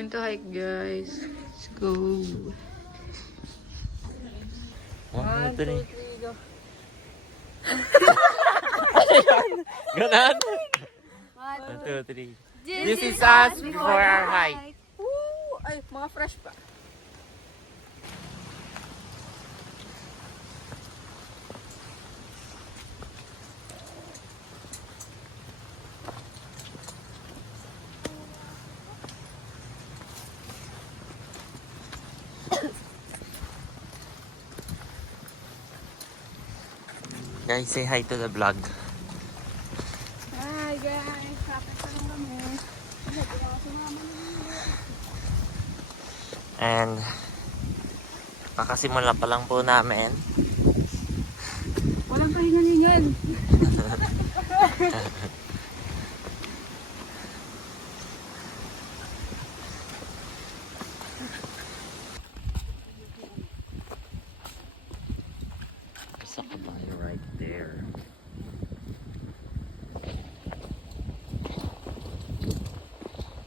going to hike, guys. Let's go. 1, 2, 3, go. Ganon? 1, 2, 3. This is us before our hike. Woo! Ay, mga fresh pa. Guys, say hi to the vlog. Hi, guys. Kapit pa lang kami. And kakasimula pa lang po namin. Walang pahinga-hingan. There's a kabayo right there.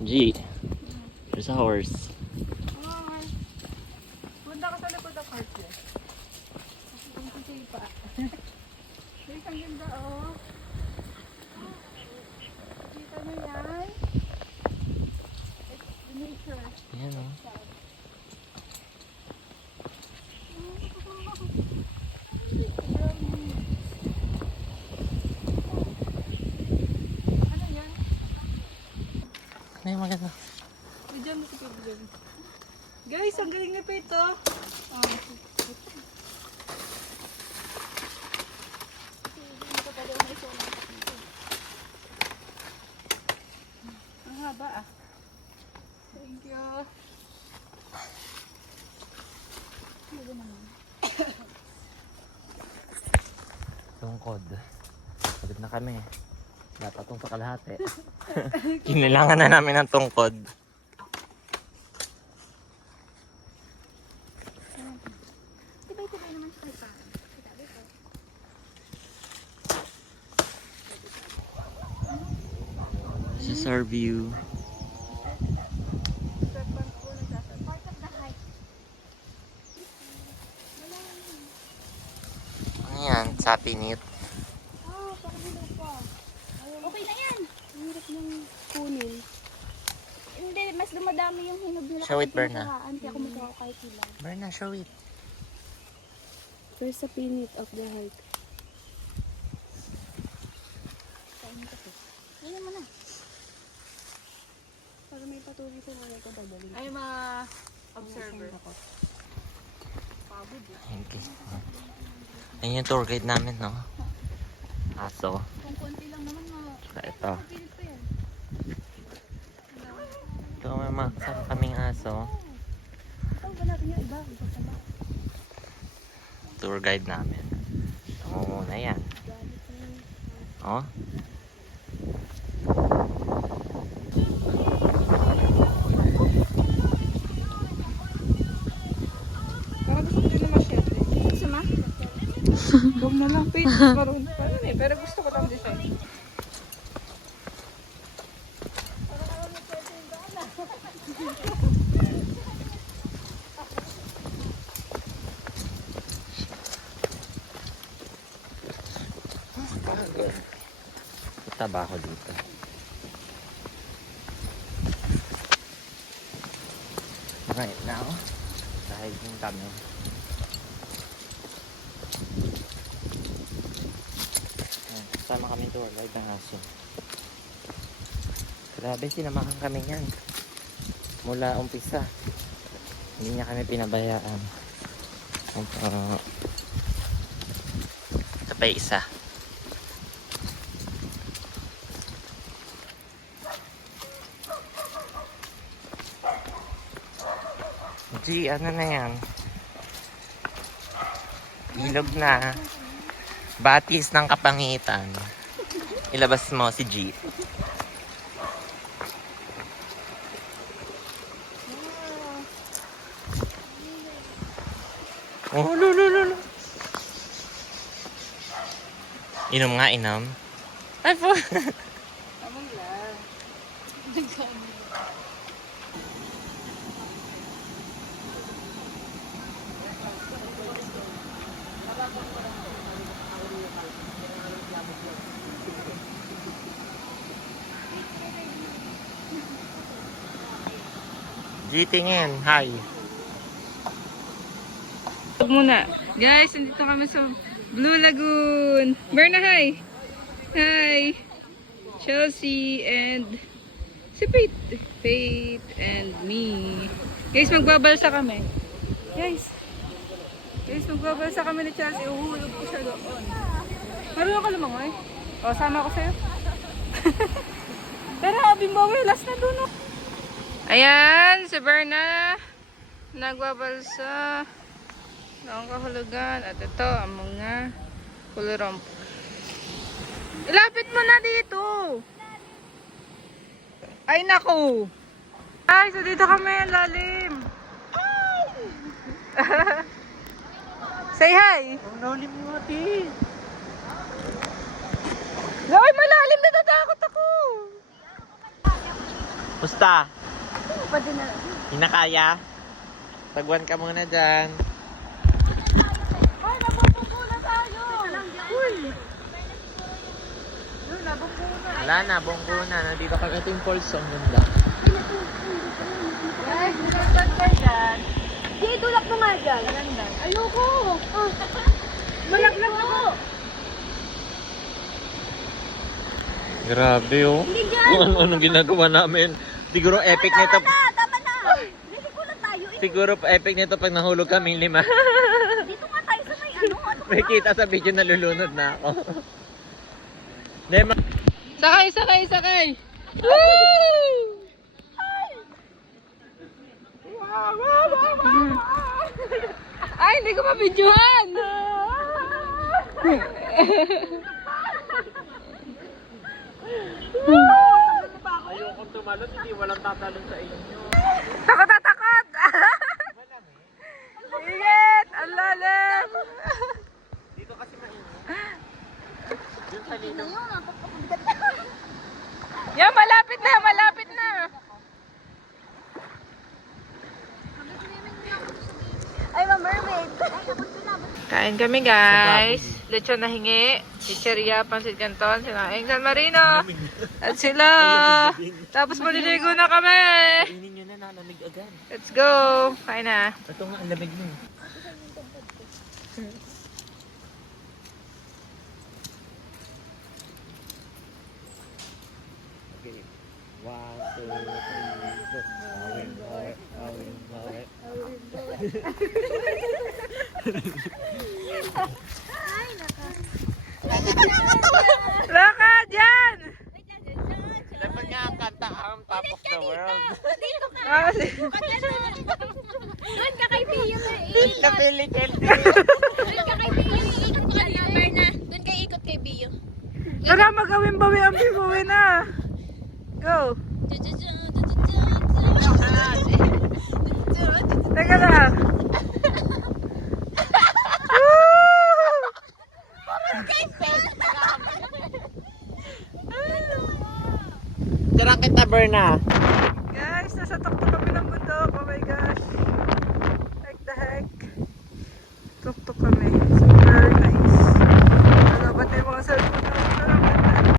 G, there's a horse. Punta ka sa likod ng park eh. Kung kasi pa. Guys, ang ganda oh. Kita mo yan? It's the nature. Ayan o. Ano yan? Ano yung maganda? Bidyan mo si Pibidyan. Guys, ang galing na pa ito. Ang haba ah. Thank you. Tungkod. Pagod na kami. Dapat itong sa kalahati. Kinilangan na namin ng tungkod. Tibay-tibay naman siya pa. This is our view. Part of the hike. Ano yan? Sapinit. Okay na yan. Ang hirap niyang kunin. Hindi, mas dumadami yung hinog nila. Show it, Berna. Hindi ako magawa kahit ilan. Berna, show it. First sa pinit of the hike. Ayun mo na. Para may patuloy ko na ko dadalhin. Ay, mga observer. Pagod eh. Thank you. Ayun yung tour guide namin, no? Aso. Kung konti lang naman Saka ito. pilit pa yan. Ito may mga kasama kaming aso. Ito ba natin yung iba? Iba pala. Tour guide namin. Oo, muna yan. Oh. Parang gusto ko din na masyete. Sama? Huwag na lang, Pete. Maroon pa rin eh. Pero gusto ko lang design. Taba ako dito. Right now, hiking kami. Ayan, kasama kami tour guide ng aso. Grabe, sinamahan kami niyan. Mula umpisa. Hindi niya kami pinabayaan. Ito pa yung isa. G, ano na yan? Ilog na. Batis ng kapangitan. Ilabas mo si G. Oh, lulululu. Inom nga, inom. Ay po. Tamang lang. Gitingin. Hi. Muna. Guys, nandito kami sa Blue Lagoon. Berna, hi! Hi! Chelsea and si Faith. Faith and me. Guys, magbabalsa kami. Guys, magbabalsa kami ni Chelsea. Uhulog ko siya doon. Marunong ka lumangoy? O, sama ako sa'yo. Pero bimbawi, last na doon. Ayan, si Berna. Nagbabalsa. Ang kahulugan. At ito, ang mga kuluromp. Ilapit mo na dito. Ay, naku. Ay, so dito kami, lalim. Say hi. Ang lalim mo, ate. Ay, malalim, natatakot ako. Musta? Hinakaya? Tagwan ka muna dyan. Ay, nabubungko na tayo. Uy. Wala na, bonggo na. Nandito kami. Ito yung falls. Ang ganda. Guys, nilagdag ka dyan. Di, tulak mo nga dyan. Ayoko. Malaglag ako. Grabe, oh. Hindi dyan. Kung ano-ano ginagawa namin. Siguro epic nito. Tama na. Hindi ko lang tayo. Siguro epic nito pag nahulog kaming 5. Dito nga tayo sa may ano. May kita sa video na lulunod na ako. Nema. Sakay. Woo! Ay, hindi ko mabidyohan. Ayokong tumalon, hindi walang tatalon sa inyo. Takot. Ingat! Ang lalim! Dito kasi mainit. Doon sa dito. Yan, malapit na! Ay, ma-mermaid. Kain kami, guys. Lechon na hingi. Chicheria, pansit canton, sinaing San Marino. At sila. Tapos maliligo na kami. Kainin nyo na, nalamig agad. Let's go. Kain na. Ito nga, ang lamig mo. Okay. 1, 2, 3, Raka, dyan! Dapat nga ang kanta ang top of the world. Dito ka. Ah, kasi... Doon ka kay Pio na Kapili, Chelsea. Doon ka kay Pio. Ikot ka kay Berna. Doon kayo ikot kay Pio. Tara, magawin bawi ang bibawi na. Go. Teka lang. Tira kita, Berna.